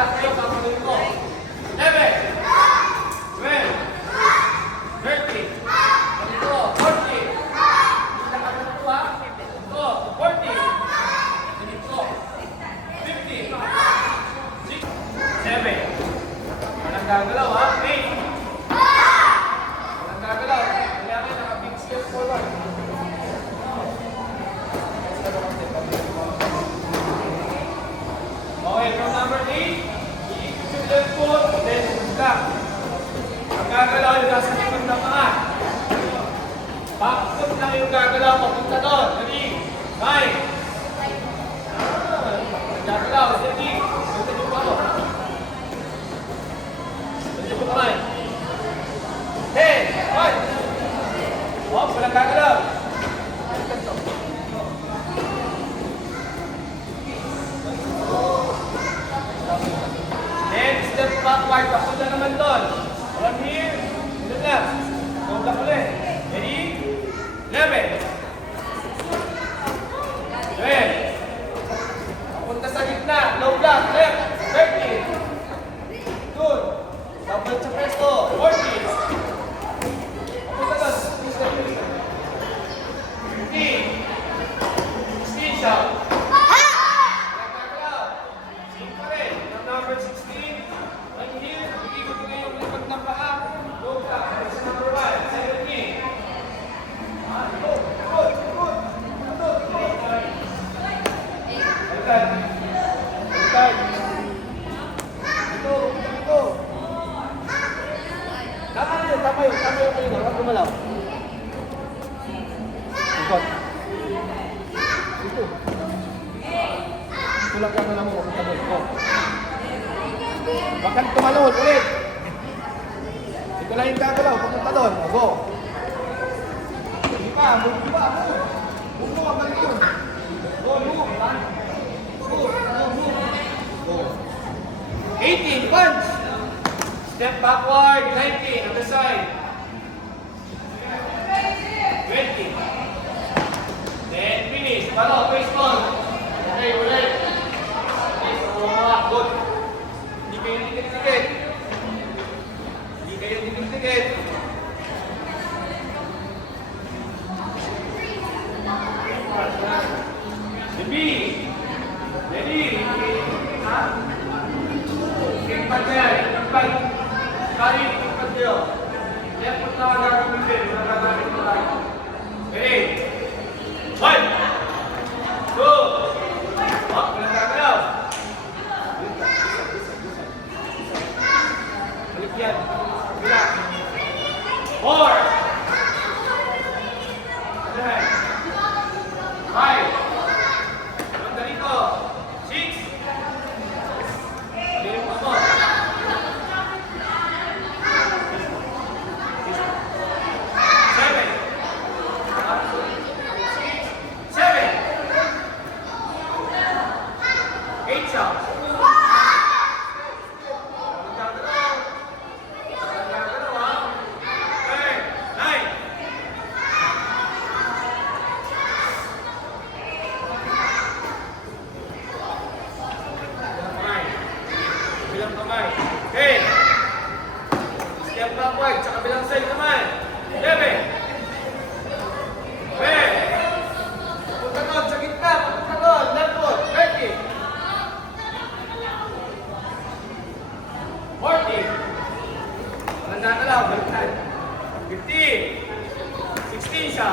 lahat kayo, papagulit ko. 11, 12, 13, 14, ito, 40, ito, 50, 6, 7, walang gagalaw ha, 8, walang gagalaw, kailangan naka-big step forward. Okay, from number 8, iikot yung left foot, then back. Ang gagalaw yung nasa likod ng mga. Back foot lang yung gagalaw, papunta doon. Ready? 5. Ang gagalaw, steady. Steady yung palo. Steady yung kamay. 10, 1. Oh, walang gagalaw. Then, step backward, papunta naman doon. From here, to the left. Go back ulit. Ready? 11. 12. Papunta sa gitna. Low block, left. 13. Good. Double sa presto. 14. Papunta doon. 15. 16 siya. Number 16, right here, ikikot ko yung likod ng paa. Go back. That's number 1. 17. Go. Good. Ito. Tama yun. Huwag gumalaw. Ikot. Ito. Tulak ka na mo. Ito. Bakit tumalon ulit? Ito lang yung gagalaw, papunta doon. Go. Hindi pa, move. Move, ang galing yun. Go. 18, punch. Step backward, 19, on the side. 20. Then finish. Palo, face ball. Okay, ulit. Good. Hindi kayo dikit-dikit. Ready? Ha? Tingpad na yan. Tingpad. Kari, tingpad kayo. Left foot na gagawin din. Nagagamit mo tayo. Ready? 1, 2. Up, walang gagalaw. Balik yan. Bila. 4. 5. Banda dito. 6. Balik mo ito. 7. 8 shots. Bilang kamay. Okay. Step backward sa kabilang side naman. 11. 12. Punta doon sa gitna. Punta doon. Left foot. 30. 40. Walang nakalaw. Baliktad. 50. 16 siya.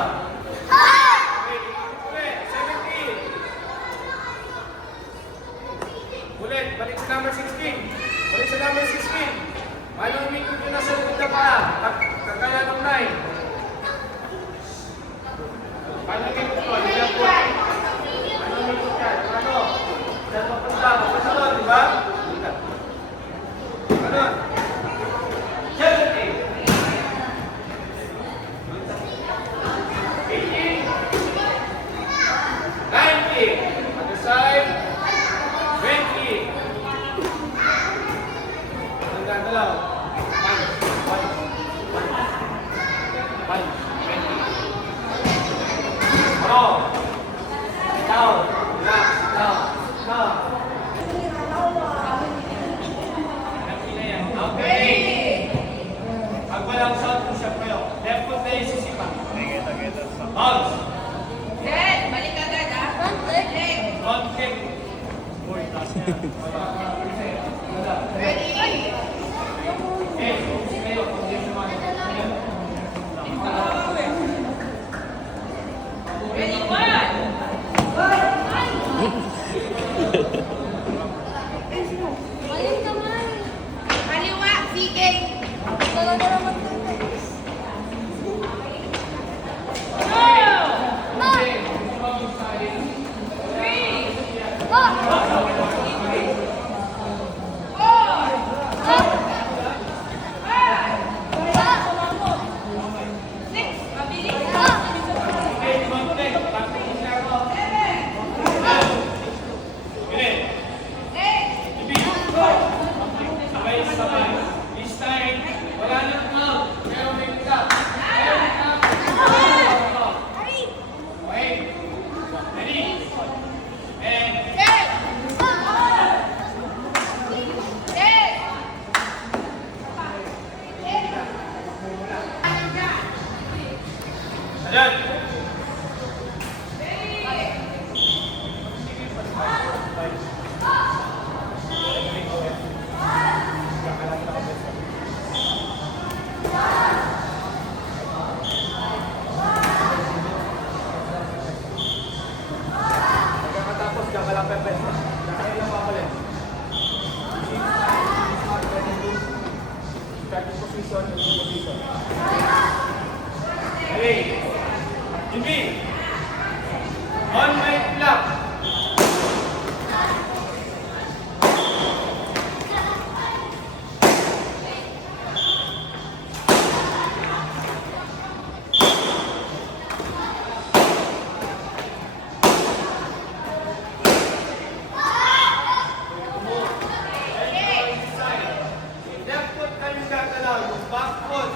Okay. 17. Ulit. Balik sa number 16. Balik sa number 16. Paano umikot nyo na sa likod na paa? Kagaya ng 9. Paano umikot nyo? Hindi po. Paano umikot yan? Paano? Saan mapunta? Mapunta doon, di ba? Paano? 17. 18. 19. Other side. 20. Ang gagalaw. 1. Alin naman. Kaliwa, sige. Talaga naman. Sabay-sabay. This time, wala nang out. Pero may kita. Okay? Ready? And ayan. Pagkatapos ka walang pepes. Dahil lang papalit. Starting position, new position. Ready? Jimmy. On my clock. Left foot tayo gagalaw, yung back foot.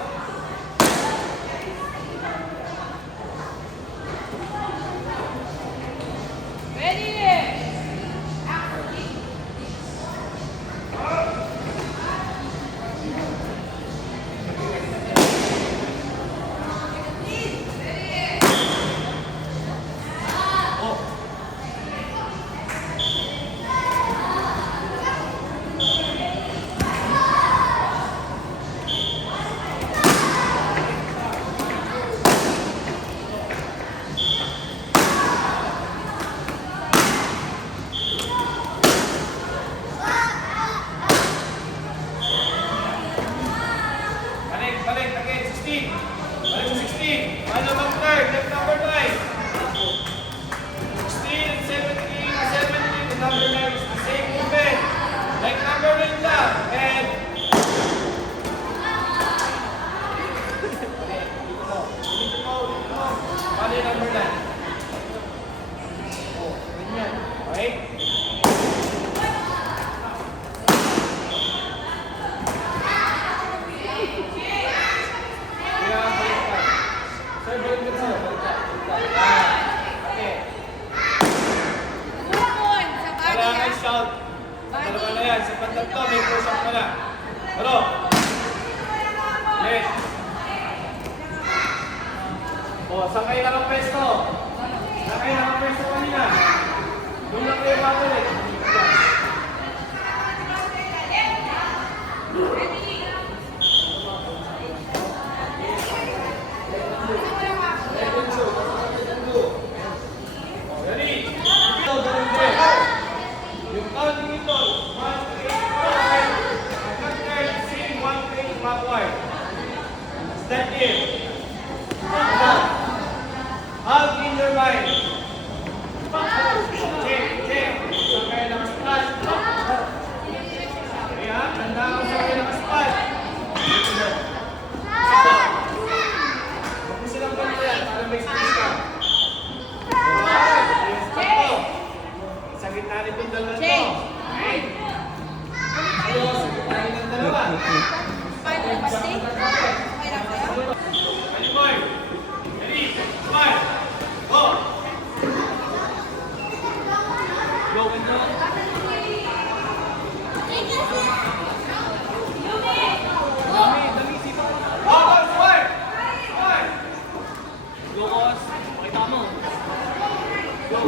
Balik, again, 16. Balik sa 16. Final of third, left number 9. 16 and 17, 17 and number 9 is the same movement. Like number 9 lang. And Bali number 9. Oh, ganyan. Okay? Kaya baliktad. Sir, baliktad sa'yo. Baliktad. Okay. Kailangan shout. Dalawa na yan. Sa pantat to, may push up ka na. Pero, yes. O, sakay na ng pwesto. Sakay na ng pwesto kanina. Doon lang kayo babalik. Ready? Ito, ganun din. Yung counting ito, 1, 8, 5. Hanggang 13, 1, 8, backward. Step in. Hug in your mind. Check, check. Sabay ng spot. Kaya, tanda ko sabay ng spot. Huwag mo silang ganito yan para may space ka. Sa gitna nitong dalawa to. Okay? Ayaw, sa gitna nitong dalawa. Ready, boy? Ready? Smile. Go. Go, and go. Dami, sipa. Go, smile. Smile. Go, boss. Pakita mo. Go.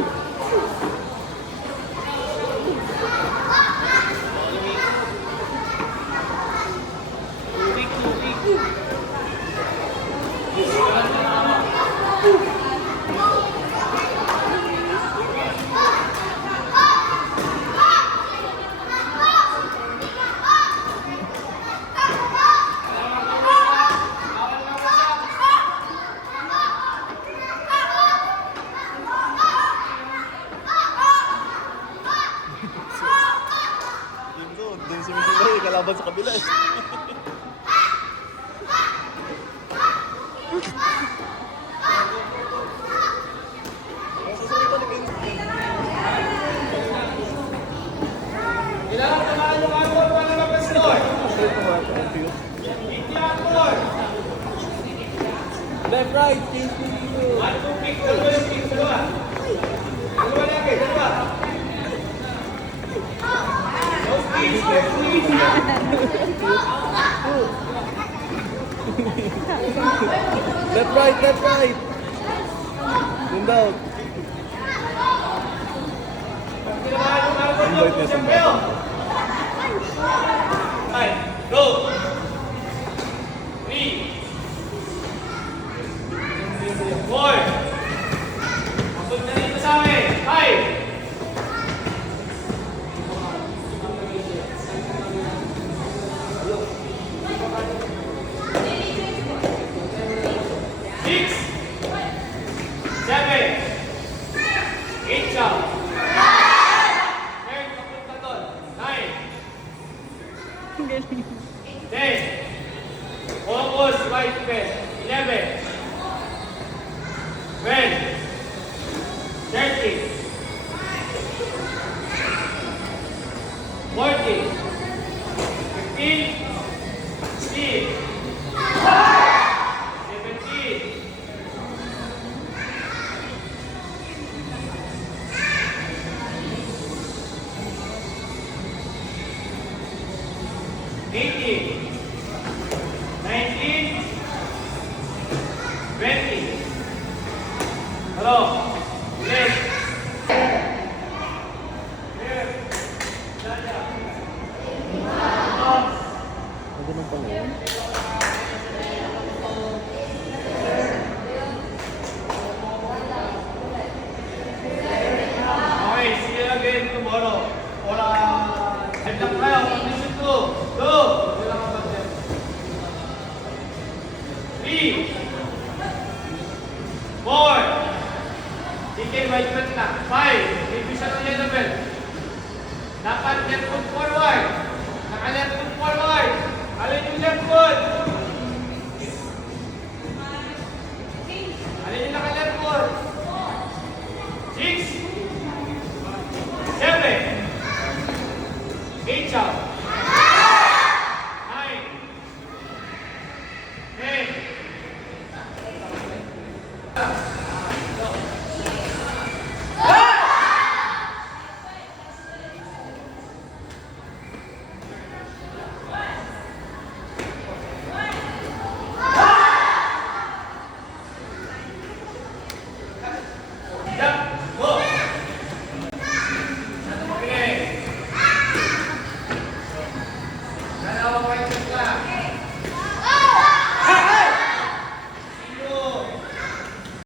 kalaban sa kabila eh. Kailangan tamaan yung angkor para mapastor. Hindi angkor. Left, right, change to dito. One, two, kick. Dalawa yung kick. Dalawa. Dalawa lagi. Dalawa. No kick. Left, right, left, right. Yun daw. Kailangan yung angkor Ang doon. bait niya sa Push kayo. Five. Go. 3. 4. Pasok na dito sa amin. 5. 6. 7. 8 siya. 10. Papunta doon. 9. 10. Focus, right best. 11. 12. 13. 14. 15. 16. 17. 18. 19. 20. Hello. Left. Ganun pala yun. Okay, see you again tomorrow. Or, head up kayo. Condition 2. Go. 3. 4. Sige, white belt na. 5. Revision ng yellow belt. Dapat left foot forward. Naka-left foot forward. Alin yung left foot? Alin yung naka-left foot? 6. 7. 8 siya. 9. 10.